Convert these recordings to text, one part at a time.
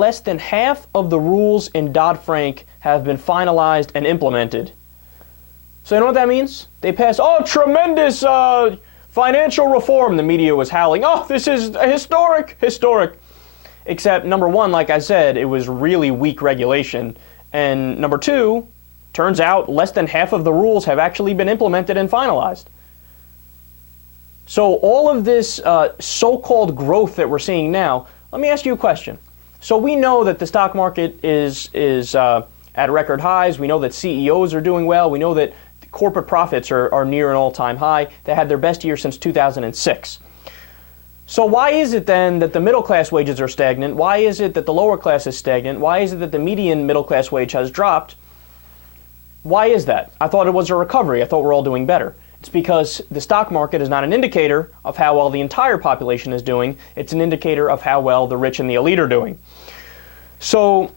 less than half of the rules in Dodd Frank have been finalized and implemented. So you know what that means? They passed, tremendous financial reform. The media was howling, this is historic. Except, number one, like I said, it was really weak regulation. And number two, turns out less than half of the rules have actually been implemented and finalized. So all of this so-called growth that we're seeing now, let me ask you a question. So we know that the stock market is at record highs. We know that CEOs are doing well. We know that corporate profits are near an all-time high. They had their best year since 2006. So why is it then that the middle class wages are stagnant? Why is it that the lower class is stagnant? Why is it that the median middle class wage has dropped? Why is that? I thought it was a recovery. I thought we're all doing better. It's because the stock market is not an indicator of how well the entire population is doing. It's an indicator of how well the rich and the elite are doing. So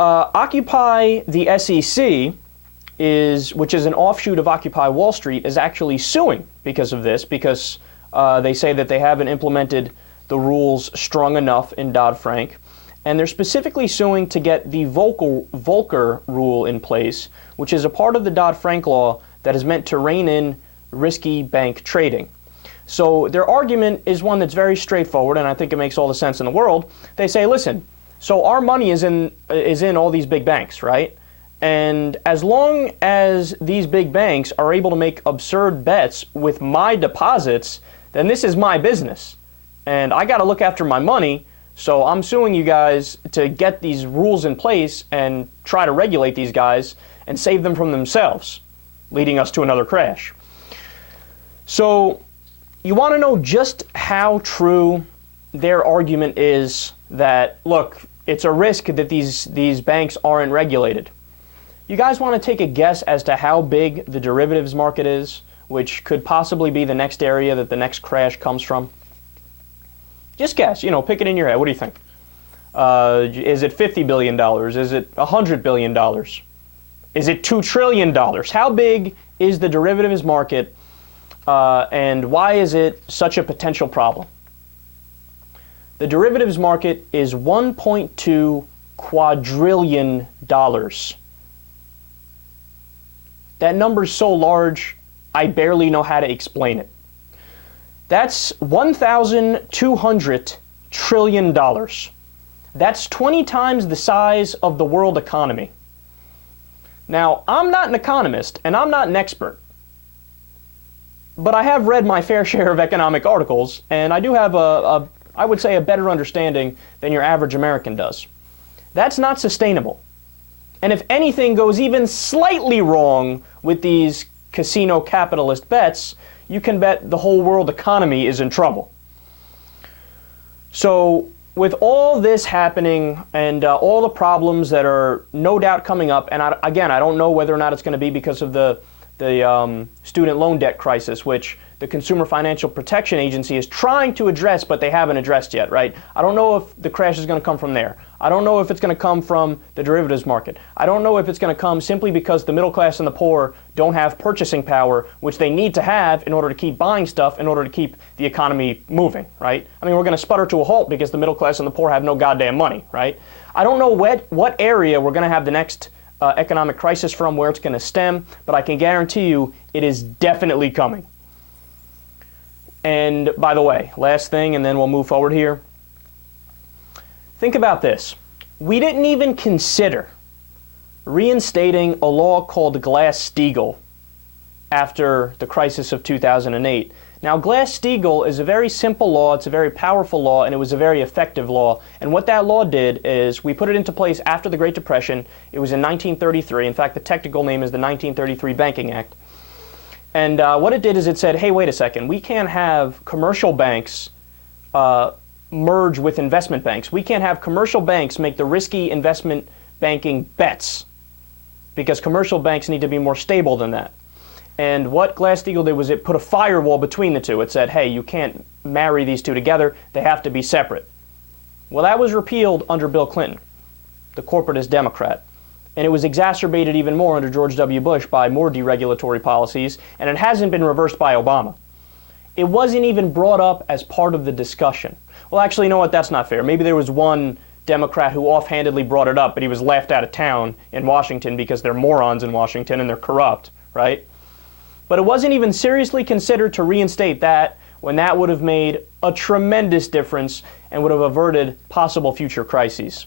Occupy the SEC, which is an offshoot of Occupy Wall Street, is actually suing because of this, because they say that they haven't implemented the rules strong enough in Dodd Frank. And they're specifically suing to get the Volcker rule in place, which is a part of the Dodd Frank law that is meant to rein in risky bank trading. So their argument is one that's very straightforward, and I think it makes all the sense in the world. They say, listen, so our money is in all these big banks, right? And as long as these big banks are able to make absurd bets with my deposits, then this is my business. And I got to look after my money, so I'm suing you guys to get these rules in place and try to regulate these guys and save them from themselves, leading us to another crash. So you want to know just how true their argument is that, look, it's a risk that these banks aren't regulated. You guys want to take a guess as to how big the derivatives market is, which could possibly be the next area that the next crash comes from? Just guess, pick it in your head. What do you think? Is it $50 billion? Is it $100 billion? Is it $2 trillion? How big is the derivatives market, and why is it such a potential problem? The derivatives market is $1.2 quadrillion. That number's so large, I barely know how to explain it. That's $1,200 trillion. That's 20 times the size of the world economy. Now, I'm not an economist, and I'm not an expert, but I have read my fair share of economic articles, and I do have I would say, a better understanding than your average American does. That's not sustainable. And if anything goes even slightly wrong with these casino capitalist bets, you can bet the whole world economy is in trouble. So with all this happening and all the problems that are no doubt coming up, and I don't know whether or not it's going to be because of the student loan debt crisis, which the Consumer Financial Protection Agency is trying to address, but they haven't addressed yet, right? I don't know if the crash is going to come from there. I don't know if it's going to come from the derivatives market. I don't know if it's going to come simply because the middle class and the poor don't have purchasing power, which they need to have in order to keep buying stuff, in order to keep the economy moving, right? I mean, we're going to sputter to a halt because the middle class and the poor have no goddamn money, right? I don't know what area we're going to have the next economic crisis from, where it's going to stem, but I can guarantee you it is definitely coming. And by the way, last thing, and then we'll move forward here. Think about this. We didn't even consider reinstating a law called Glass-Steagall after the crisis of 2008. Now, Glass-Steagall is a very simple law, it's a very powerful law, and it was a very effective law. And what that law did is we put it into place after the Great Depression. It was in 1933. In fact, the technical name is the 1933 Banking Act. And what it did is it said, hey, wait a second, we can't have commercial banks merge with investment banks. We can't have commercial banks make the risky investment banking bets, because commercial banks need to be more stable than that. And what Glass-Steagall did was it put a firewall between the two. It said, hey, you can't marry these two together. They have to be separate. Well, that was repealed under Bill Clinton, the corporatist Democrat. And it was exacerbated even more under George W. Bush by more deregulatory policies, and it hasn't been reversed by Obama. It wasn't even brought up as part of the discussion. Well, actually, you know what? That's not fair. Maybe there was one Democrat who offhandedly brought it up, but he was laughed out of town in Washington because they're morons in Washington and they're corrupt, right? But it wasn't even seriously considered to reinstate that when that would have made a tremendous difference and would have averted possible future crises.